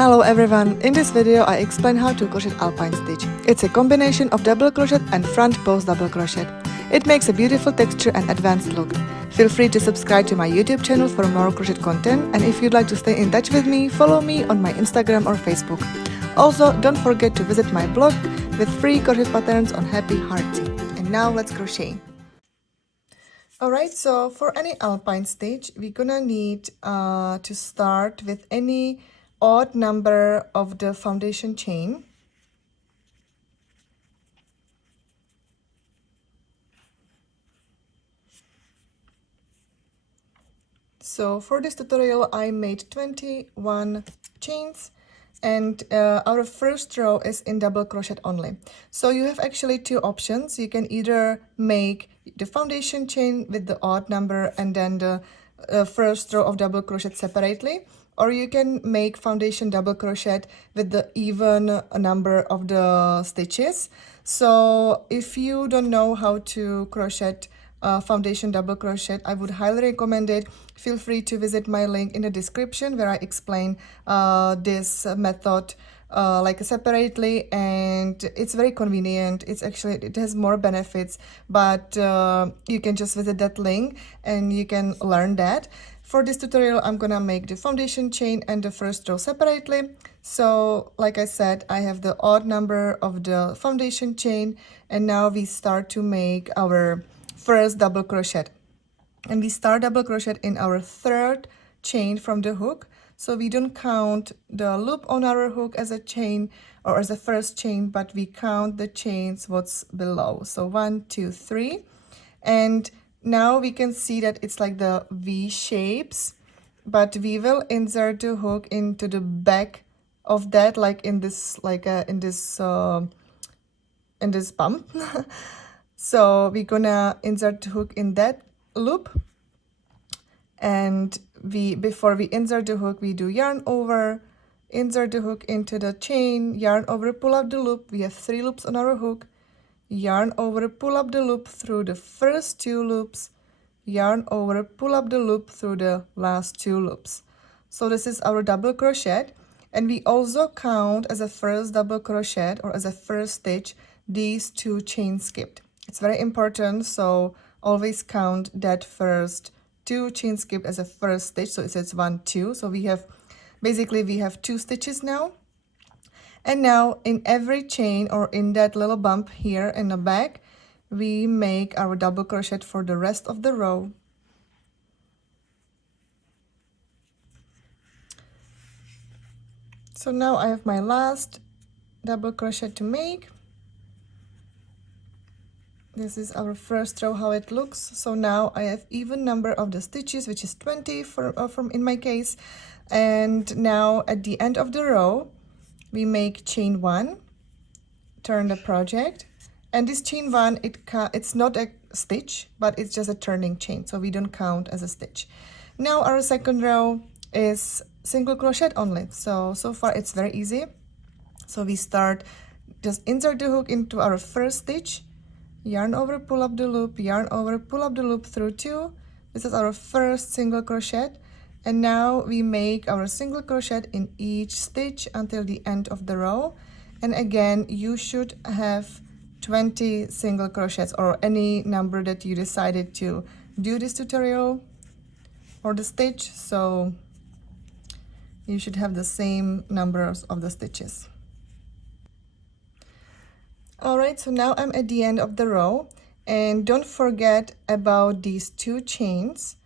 Hello everyone, in this video I explain how to crochet Alpine Stitch. It's a combination of double crochet and front post double crochet. It makes a beautiful texture and advanced look. Feel free to subscribe to my YouTube channel for more crochet content, and if you'd like to stay in touch with me, follow me on my Instagram or Facebook. Also, don't forget to visit my blog with free crochet patterns on Happy Heartsy. And now let's crochet. Alright, so for any Alpine Stitch, we're gonna need to start with any odd number of the foundation chain. So for this tutorial I made 21 chains, and our first row is in double crochet only. So you have actually two options. You can either make the foundation chain with the odd number and then the first row of double crochet separately, or you can make foundation double crochet with the even number of the stitches. So if you don't know how to crochet foundation double crochet, I would highly recommend it. Feel free to visit my link in the description where I explain this method like separately, and it's very convenient. It has more benefits, but you can just visit that link and you can learn that. For this tutorial I'm gonna make the foundation chain and the first row separately. So like I said, I have the odd number of the foundation chain, and now we start to make our first double crochet, and we start double crochet in our third chain from the hook. So we don't count the loop on our hook as a chain or as a first chain, but we count the chains what's below. So 1, 2, 3, and now we can see that it's like the V shapes, but we will insert the hook into the back of that, like in this bump. So we're gonna insert the hook in that loop, and before we insert the hook, we do yarn over, insert the hook into the chain, yarn over, pull up the loop. We have 3 loops on our hook, yarn over, pull up the loop through the first 2 loops, yarn over, pull up the loop through the last 2 loops. So this is our double crochet, and we also count as a first double crochet or as a first stitch these 2 chains skipped. It's very important, so always count that first 2 chain skip as a first stitch. So it says 1, 2. So we have 2 stitches now. And now in every chain or in that little bump here in the back, we make our double crochet for the rest of the row. So now I have my last double crochet to make. This is our first row, how it looks. So now I have even number of the stitches, which is 20 from in my case. And now at the end of the row, we make chain 1, turn the project, and this chain 1, it's not a stitch, but it's just a turning chain, so we don't count as a stitch. Now our second row is single crochet only. So far it's very easy. So we start, just insert the hook into our first stitch, yarn over, pull up the loop, yarn over, pull up the loop through 2. This is our first single crochet, and now we make our single crochet in each stitch until the end of the row. And again, you should have 20 single crochets or any number that you decided to do this tutorial or the stitch, so you should have the same numbers of the stitches. Alright, so now I'm at the end of the row, and don't forget about these 2 chains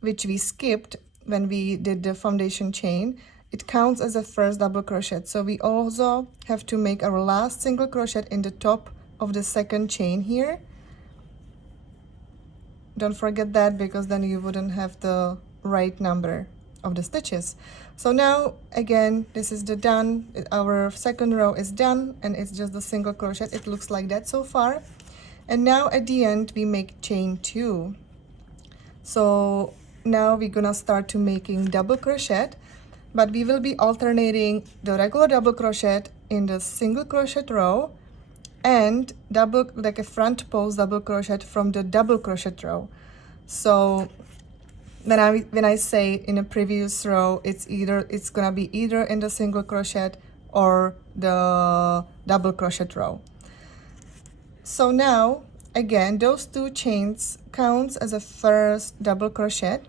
which we skipped when we did the foundation chain. It counts as a first double crochet, so we also have to make our last single crochet in the top of the second chain here. Don't forget that, because then you wouldn't have the right number of the stitches. So now again, this is the done. Our second row is done, and it's just the single crochet. It looks like that so far. And now at the end we make chain 2. So now we're gonna start to making double crochet, but we will be alternating the regular double crochet in the single crochet row and like a front post double crochet from the double crochet row. So when I say in a previous row, it's gonna be either in the single crochet or the double crochet row. So now again, those 2 chains counts as a first double crochet,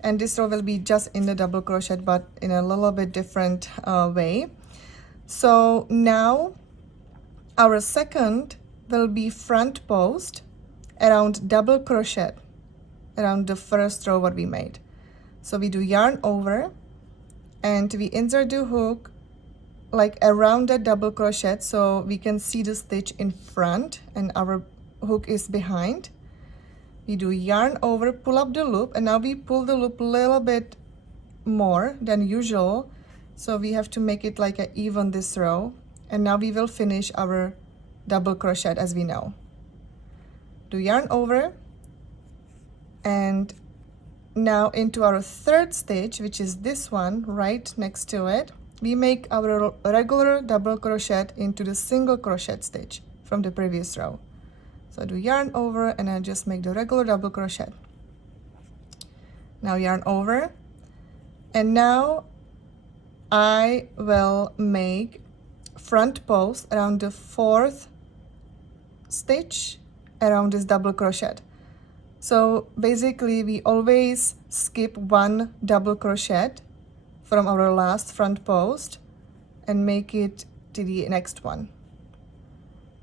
and this row will be just in the double crochet but in a little bit different way. So now our second will be front post around double crochet around the first row what we made. So we do yarn over and we insert the hook like around the double crochet so we can see the stitch in front and our hook is behind. We do yarn over, pull up the loop, and now we pull the loop a little bit more than usual, so we have to make it like an even this row. And now we will finish our double crochet as we know. Do yarn over, and now into our third stitch, which is this one right next to it, we make our regular double crochet into the single crochet stitch from the previous row. So I do yarn over and I just make the regular double crochet. Now yarn over, and now I will make front post around the 4th stitch around this double crochet. So basically we always skip 1 double crochet from our last front post and make it to the next one.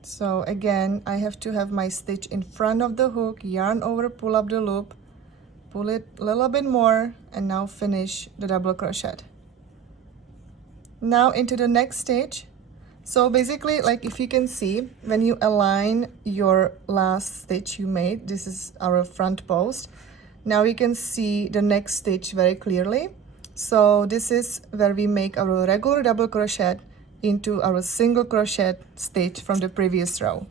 So again, I have to have my stitch in front of the hook, yarn over, pull up the loop, pull it a little bit more, and now finish the double crochet. Now into the next stitch. So basically, like if you can see, when you align your last stitch you made, this is our front post. Now you can see the next stitch very clearly. So this is where we make our regular double crochet into our single crochet stitch from the previous row.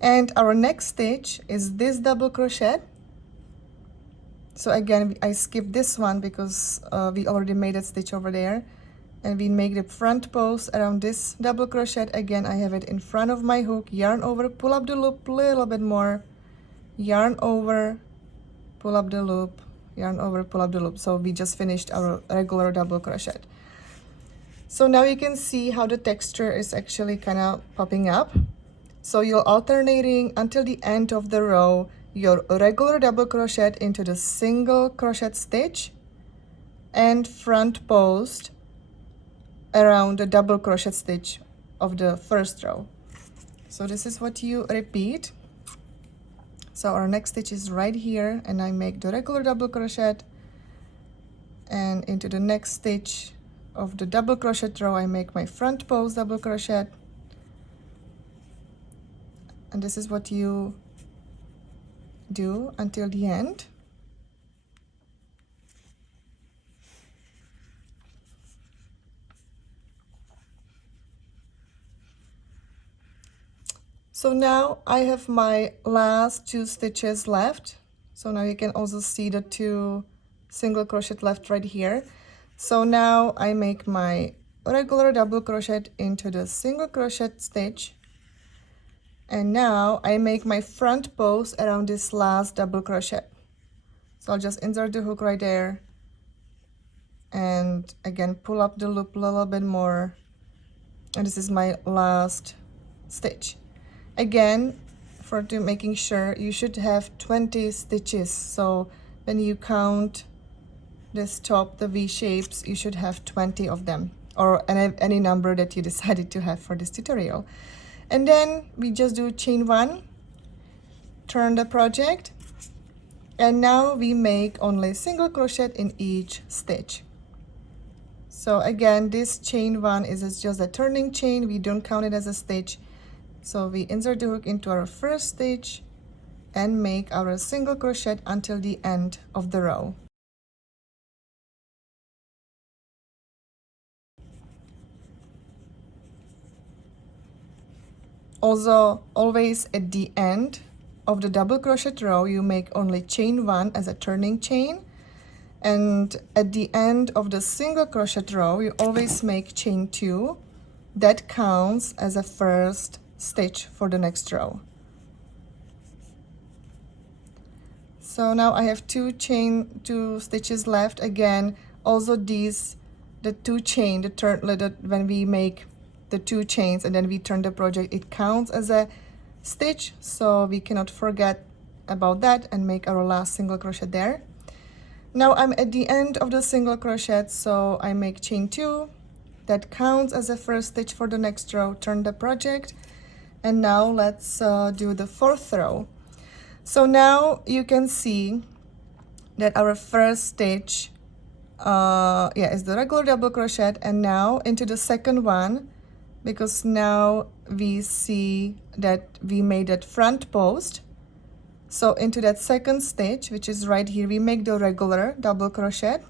And our next stitch is this double crochet. So again, I skipped this one because we already made a stitch over there, and we make the front post around this double crochet. Again, I have it in front of my hook, yarn over, pull up the loop a little bit more, yarn over, pull up the loop, yarn over, pull up the loop. So we just finished our regular double crochet. So now you can see how the texture is actually kind of popping up. So you're alternating until the end of the row your regular double crochet into the single crochet stitch and front post around the double crochet stitch of the first row. So this is what you repeat. So our next stitch is right here, and I make the regular double crochet, and into the next stitch of the double crochet row I make my front post double crochet, and this is what you do until the end. So now I have my last 2 stitches left. So now you can also see the 2 single crochet left right here. So now I make my regular double crochet into the single crochet stitch, and now I make my front post around this last double crochet. So I'll just insert the hook right there and again pull up the loop a little bit more, and this is my last stitch. Again, for making sure, you should have 20 stitches. So when you count this top, the V shapes, you should have 20 of them, or any number that you decided to have for this tutorial. And then we just do chain 1, turn the project, and now we make only single crochet in each stitch. So again, this chain 1 is just a turning chain, we don't count it as a stitch. So we insert the hook into our first stitch and make our single crochet until the end of the row. Also, always at the end of the double crochet row, you make only chain 1 as a turning chain, and at the end of the single crochet row, you always make chain 2. That counts as a first stitch for the next row. So now I have two stitches left. Again, also these, the two chain, when we make the two chains and then we turn the project, it counts as a stitch, so we cannot forget about that and make our last single crochet there. Now I'm at the end of the single crochet, so I make chain 2. That counts as a first stitch for the next row, turn the project, and now let's do the 4th row. So now you can see that our first stitch is the regular double crochet, and now into the second one, because now we see that we made that front post. So into that second stitch, which is right here, we make the regular double crochet,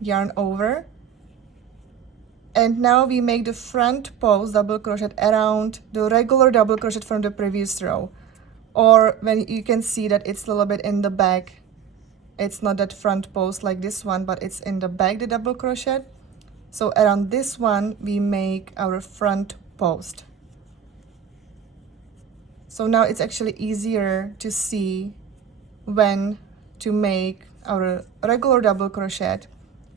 yarn over, and now we make the front post double crochet around the regular double crochet from the previous row. Or when you can see that it's a little bit in the back, it's not that front post like this one, but it's in the back, the double crochet. So around this one we make our front post. So now it's actually easier to see when to make our regular double crochet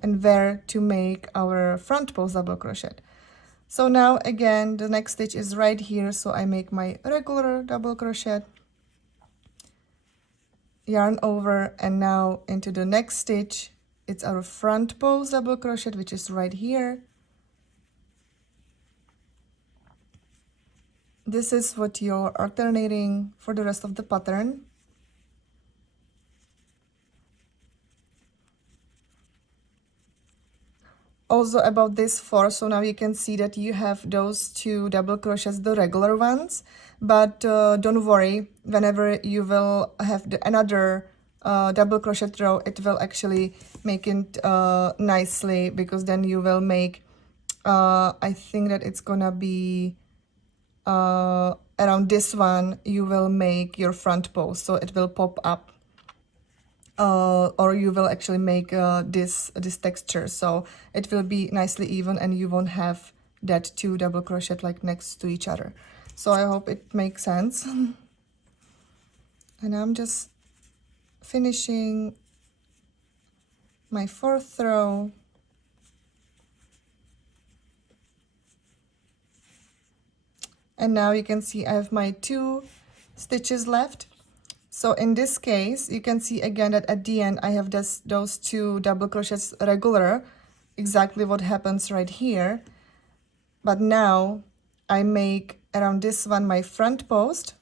and where to make our front post double crochet. So now again the next stitch is right here, so I make my regular double crochet, yarn over, and now into the next stitch it's our front post double crochet, which is right here. This is what you're alternating for the rest of the pattern. Also about this 4, so now you can see that you have those 2 double crochets, the regular ones, but don't worry, whenever you will have another double crochet row, it will actually make it nicely, because then you will make I think that it's gonna be around this one you will make your front post, so it will pop up, or you will actually make this texture, so it will be nicely even and you won't have that 2 double crochet like next to each other. So I hope it makes sense. And I'm just finishing my 4th row. And now you can see I have my 2 stitches left. So in this case, you can see again that at the end I have those 2 double crochets regular, exactly what happens right here. But now I make around this one my front post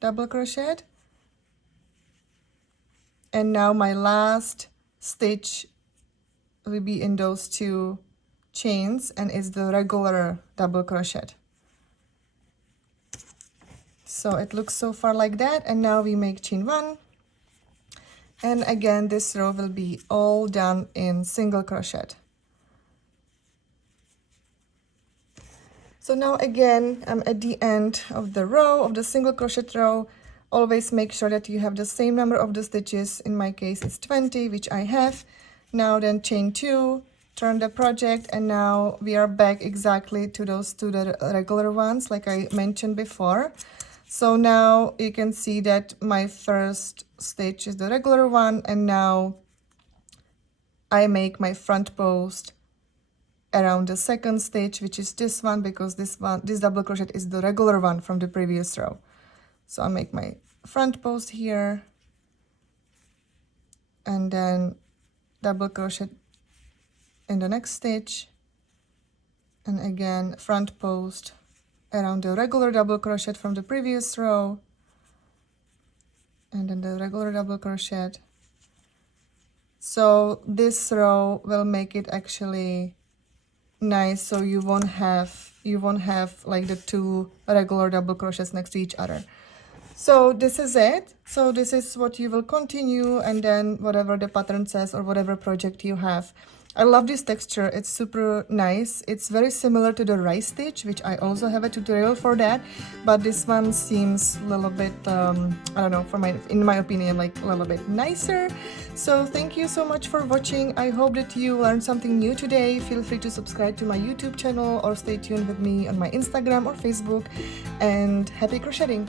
double crochet, and now my last stitch will be in those 2 chains, and it's the regular double crochet. So it looks so far like that, and now we make chain 1, and again this row will be all done in single crochet. So now again I'm at the end of the row, of the single crochet row. Always make sure that you have the same number of the stitches. In my case it's 20, which I have. Now then chain 2, turn the project, and now we are back exactly to those 2 regular ones like I mentioned before. So now you can see that my first stitch is the regular one, and now I make my front post around the second stitch, which is this one, because this double crochet is the regular one from the previous row. So I make my front post here, and then double crochet in the next stitch, and again front post around the regular double crochet from the previous row, and then the regular double crochet. So this row will make it actually nice, so you won't have like the 2 regular double crochets next to each other. So this is it. So this is what you will continue, and then whatever the pattern says or whatever project you have. I love this texture, it's super nice. It's very similar to the rice stitch, which I also have a tutorial for that, but this one seems a little bit I don't know, in my opinion, like a little bit nicer. So thank you so much for watching. I hope that you learned something new today. Feel free to subscribe to my YouTube channel or stay tuned with me on my Instagram or Facebook, and happy crocheting!